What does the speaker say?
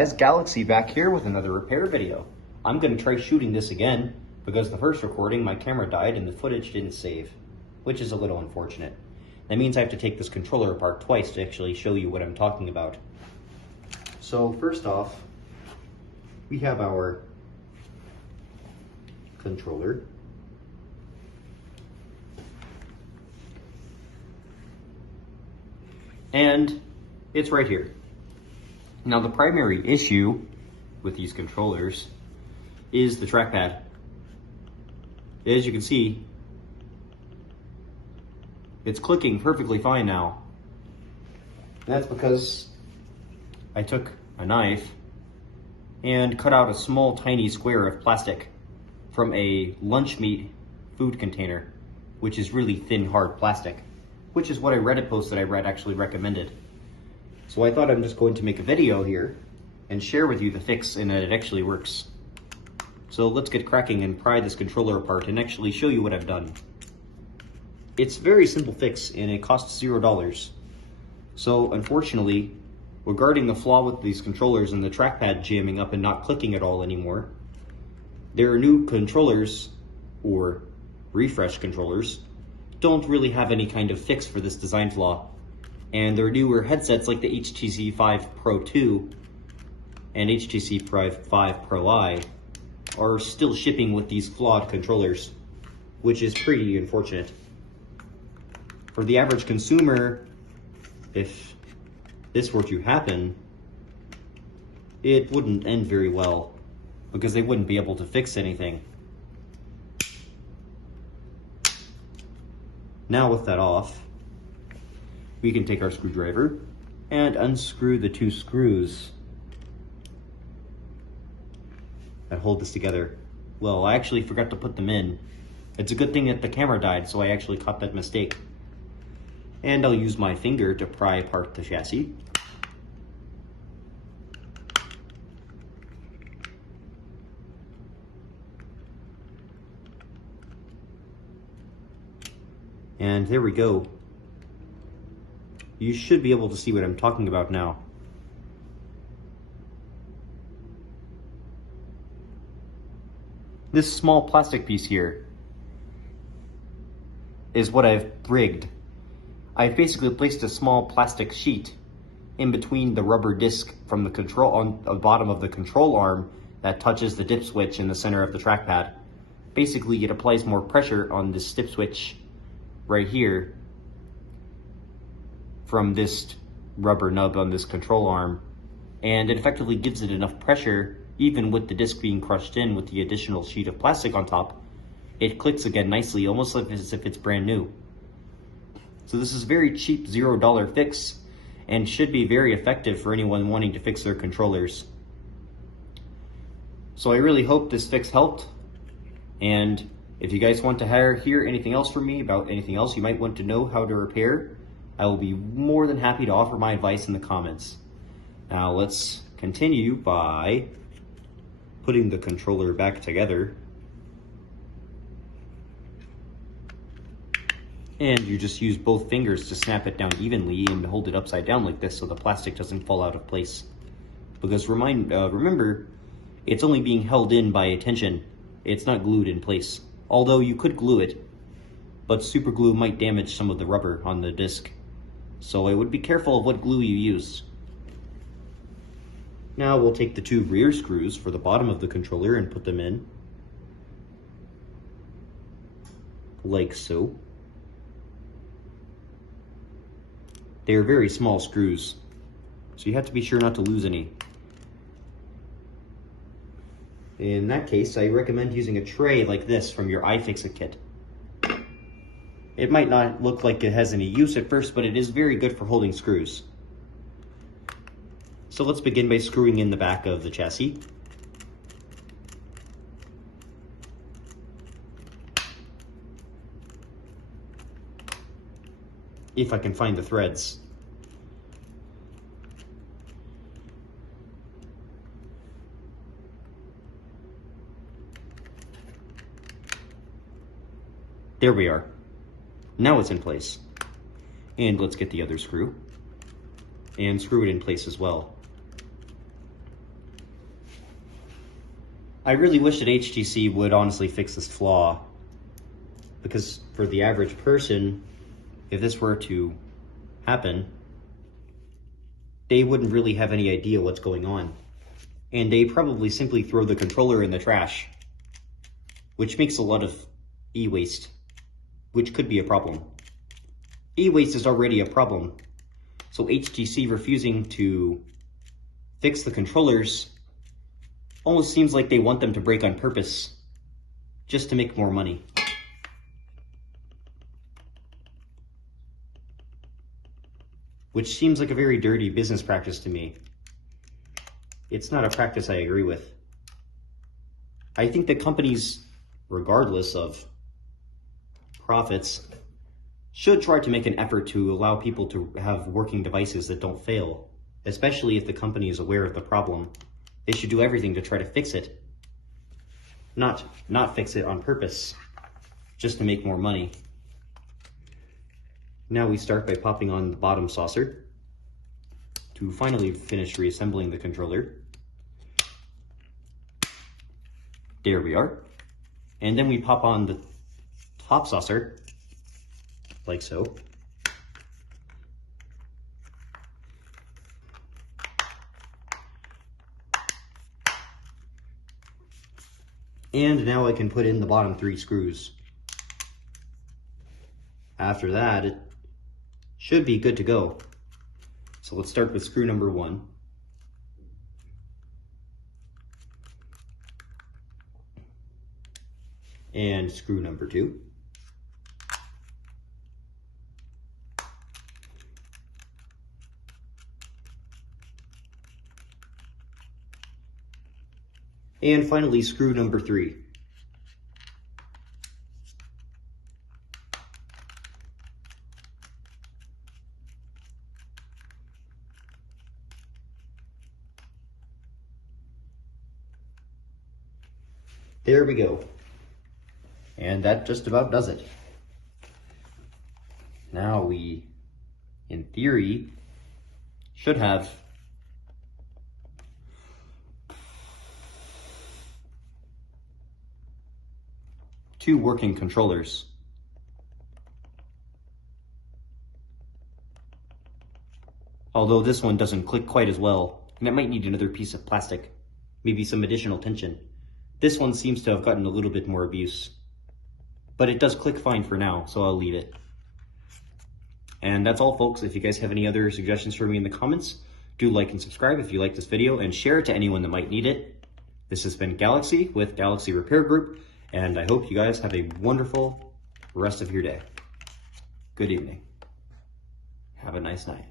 guys, Galaxy back here with another repair video. I'm going to try shooting this again because the first recording my camera died and the footage didn't save, which is a little unfortunate. That means I have to take this controller apart twice to actually show you what I'm talking about. So first off, we have our controller. And it's right here. Now the primary issue with these controllers is the trackpad. As you can see, it's clicking perfectly fine now. And that's because I took a knife and cut out a small tiny square of plastic from a lunch meat food container, which is really thin, hard plastic, which is what a Reddit post that I read actually recommended. So I thought I'm just going to make a video here and share with you the fix and that it actually works. So let's get cracking and pry this controller apart and actually show you what I've done. It's a very simple fix and it costs $0. So unfortunately, regarding the flaw with these controllers and the trackpad jamming up and not clicking at all anymore, their new controllers, or refresh controllers, don't really have any kind of fix for this design flaw. And their newer headsets like the HTC Vive Pro 2 and HTC Vive Pro I are still shipping with these flawed controllers, which is pretty unfortunate. For the average consumer, if this were to happen, it wouldn't end very well because they wouldn't be able to fix anything. Now with that off, we can take our screwdriver and unscrew the two screws that hold this together. Well, I actually forgot to put them in. It's a good thing that the camera died, so I actually caught that mistake. And I'll use my finger to pry apart the chassis. And there we go. You should be able to see what I'm talking about now. This small plastic piece here is what I've rigged. I've basically placed a small plastic sheet in between the rubber disc from the control on the bottom of the control arm that touches the dip switch in the center of the trackpad. Basically, it applies more pressure on this dip switch right here from this rubber nub on this control arm, and it effectively gives it enough pressure, even with the disc being crushed in with the additional sheet of plastic on top. It clicks again nicely, almost like as if it's brand new. So this is a very cheap $0 fix and should be very effective for anyone wanting to fix their controllers. So I really hope this fix helped, and if you guys want to hear anything else from me about anything else you might want to know how to repair, I will be more than happy to offer my advice in the comments. Now let's continue by putting the controller back together. And you just use both fingers to snap it down evenly and hold it upside down like this so the plastic doesn't fall out of place. Because remember, it's only being held in by tension. It's not glued in place. Although you could glue it, but super glue might damage some of the rubber on the disc. So I would be careful of what glue you use. Now we'll take the two rear screws for the bottom of the controller and put them in. Like so. They are very small screws, so you have to be sure not to lose any. In that case, I recommend using a tray like this from your iFixit kit. It might not look like it has any use at first, but it is very good for holding screws. So let's begin by screwing in the back of the chassis. If I can find the threads. There we are. Now it's in place. And let's get the other screw and screw it in place as well. I really wish that HTC would honestly fix this flaw, because for the average person, if this were to happen, they wouldn't really have any idea what's going on. And they probably simply throw the controller in the trash, which makes a lot of e-waste, which could be a problem. E-waste is already a problem, so HTC refusing to fix the controllers almost seems like they want them to break on purpose, just to make more money. Which seems like a very dirty business practice to me. It's not a practice I agree with. I think that companies, regardless of profits, should try to make an effort to allow people to have working devices that don't fail, especially if the company is aware of the problem. They should do everything to try to fix it, not fix it on purpose, just to make more money. Now we start by popping on the bottom saucer to finally finish reassembling the controller. There we are. And then we pop on the top saucer, like so. And now I can put in the bottom 3 screws. After that, it should be good to go. So let's start with screw number 1. And screw number 2. And finally, screw number 3. There we go. And that just about does it. Now we, in theory, should have two working controllers. Although this one doesn't click quite as well, and it might need another piece of plastic, maybe some additional tension. This one seems to have gotten a little bit more abuse, but it does click fine for now, so I'll leave it. And that's all, folks. If you guys have any other suggestions for me in the comments, do like and subscribe if you like this video, and share it to anyone that might need it. This has been Galaxy with Galaxy Repair Group, and I hope you guys have a wonderful rest of your day. Good evening. Have a nice night.